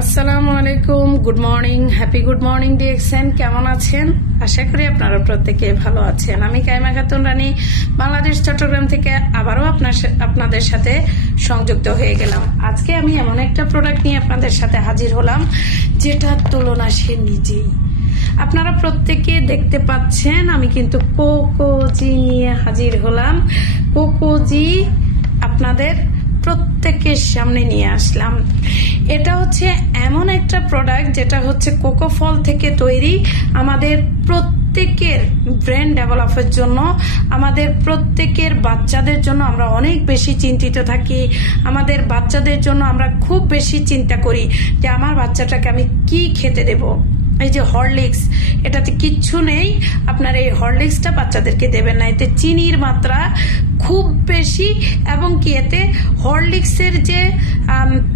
আসসালামু আলাইকুম, good morning, happy good morning DXN. কেমন আছেন? আশা করি আপনারা প্রত্যেকে ভালো আছেন। আমি কাইমা খাতুন রানী বাংলাদেশ চট্টগ্রাম থেকে আবারও আপনাদের সাথে সংযুক্ত হয়ে গেলাম। আজকে আমি এমন একটা প্রোডাক্ট নিয়ে আপনাদের সাথে হাজির হলাম যেটার তুলনা সে নিজেই। আপনারা প্রত্যেকে দেখতে পাচ্ছেন আমি কিন্তু কোকোজি নিয়ে হাজির হলাম। কোকোজি আপনাদের প্রত্যেকের সামনে নিয়ে আসলাম। এটা হচ্ছে এমন একটা প্রোডাক্ট যেটা হচ্ছে কোকো ফল থেকে তৈরি। আমাদের প্রত্যেকের ব্রেন ডেভেলপের জন্য, আমাদের প্রত্যেকের বাচ্চাদের জন্য আমরা অনেক বেশি চিন্তিত থাকি। আমাদের বাচ্চাদের জন্য আমরা খুব বেশি চিন্তা করি যে আমার বাচ্চাটাকে আমি কি খেতে দেব। এই যে হরলিক্স, এটাতে কিচ্ছু নেই। আপনার এই হরলিক্সটা বাচ্চাদেরকে দেবেন না, এতে চিনির মাত্রা খুব বেশি এবং কি এতে হরলিক্সের যে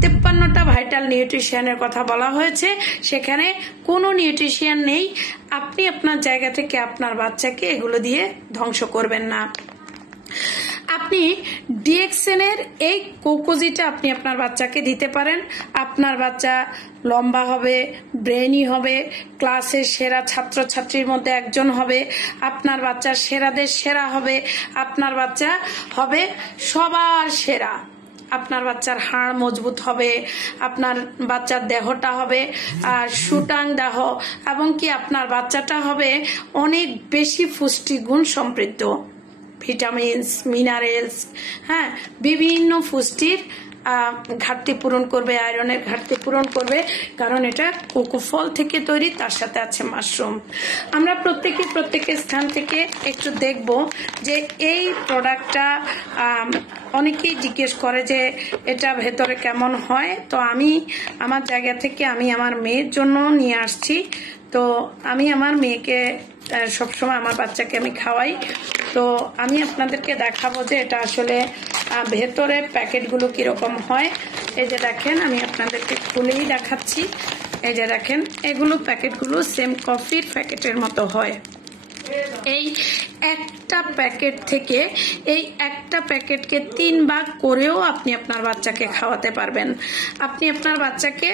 53টা ভাইটাল নিউট্রিশনের কথা বলা হয়েছে সেখানে কোনো নিউট্রিশন নেই। আপনি আপনার জায়গা থেকে আপনার বাচ্চাকে এগুলো দিয়ে ধ্বংস করবেন না। আপনি ডিএক্সএন এর এই কোকোজিটা আপনি আপনার বাচ্চাকে দিতে পারেন। আপনার বাচ্চা লম্বা হবে, ব্রেনি হবে, ক্লাসের সেরা ছাত্রছাত্রীর মধ্যে একজন হবে, আপনার বাচ্চা সেরাদের সেরা হবে, আপনার বাচ্চা হবে সবার সেরা। আপনার বাচ্চার হাড় মজবুত হবে, আপনার বাচ্চার দেহটা হবে সুটাং দেহ, এবং কি আপনার বাচ্চাটা হবে অনেক বেশি পুষ্টিগুণ সমৃদ্ধ, ভিটামিনস, মিনারেলস, বিভিন্ন পুষ্টির ঘাটতি পূরণ করবে, আয়রনের ঘাটতি পূরণ করবে, কারণ এটা কোকো ফল থেকে তৈরি, তার সাথে আছে মাশরুম। আমরা প্রত্যেকের স্থান থেকে একটু দেখব যে এই প্রোডাক্টটা অনেকেই জিজ্ঞেস করে যে এটা ভেতরে কেমন হয়। তো আমি আমার জায়গা থেকে আমি আমার মেয়ের জন্য নিয়ে আসছি। তো আমি আমার মেয়েকে সবসময় আমার বাচ্চাকে আমি খাওয়াই। তো আমি আপনাদেরকে দেখাবো যে এটা আসলে ভেতরে প্যাকেটগুলো কিরকম হয়। এই যে দেখেন, আমি আপনাদেরকে খুলেই দেখাচ্ছি। এই যে দেখেন, এগুলো প্যাকেটগুলো সেম কফির প্যাকেটের মতো হয়। এই একটা প্যাকেট থেকে এই একটা প্যাকেটকে 3 ভাগ করেও আপনি আপনার বাচ্চাকে খাওয়াতে পারবেন। আপনি আপনার বাচ্চাকে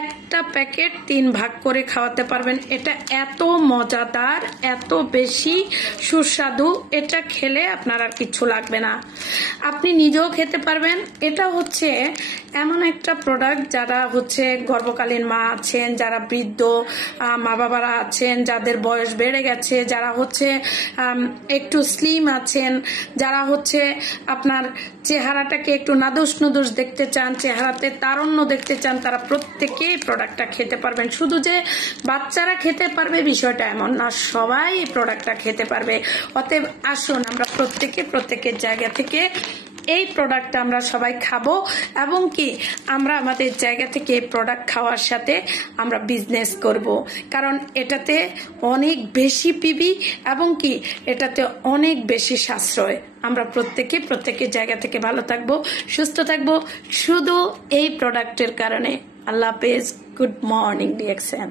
একটা প্যাকেট 3 ভাগ করে খাওয়াতে পারবেন। এটা এত মজাদার, এত বেশি সুস্বাদু, এটা খেলে আপনার আর কিছু লাগবে না। আপনি নিজেও খেতে পারবেন। এটা হচ্ছে এমন একটা প্রোডাক্ট যারা হচ্ছে গর্ভকালীন মা আছেন, যারা বৃদ্ধ মা বাবারা আছেন, যাদের বয়স বেড়ে গেছে, যারা হচ্ছে একটু স্লিম আছেন, যারা হচ্ছে আপনার চেহারাটাকে একটু নাদুস নুদুস দেখতে চান, চেহারাতে তারুণ্য দেখতে চান, তারা প্রত্যেকেই প্রোডাক্টটা খেতে পারবেন। শুধু যে বাচ্চারা খেতে পারবে বিষয়টা এমন না, সবাই এই প্রোডাক্টটা খেতে পারবে। অতএব আসুন আমরা প্রত্যেকের জায়গা থেকে এই প্রোডাক্টটা আমরা সবাই খাবো, এবং কি আমরা আমাদের জায়গা থেকে এই প্রোডাক্ট খাওয়ার সাথে আমরা বিজনেস করব। কারণ এটাতে অনেক বেশি পিবি এবং কি এটাতে অনেক বেশি সাশ্রয়। আমরা প্রত্যেকের জায়গা থেকে ভালো থাকবো, সুস্থ থাকবো শুধু এই প্রোডাক্টের কারণে। আল্লাহ হাফেজ, গুড মর্নিং ডিএক্সএন।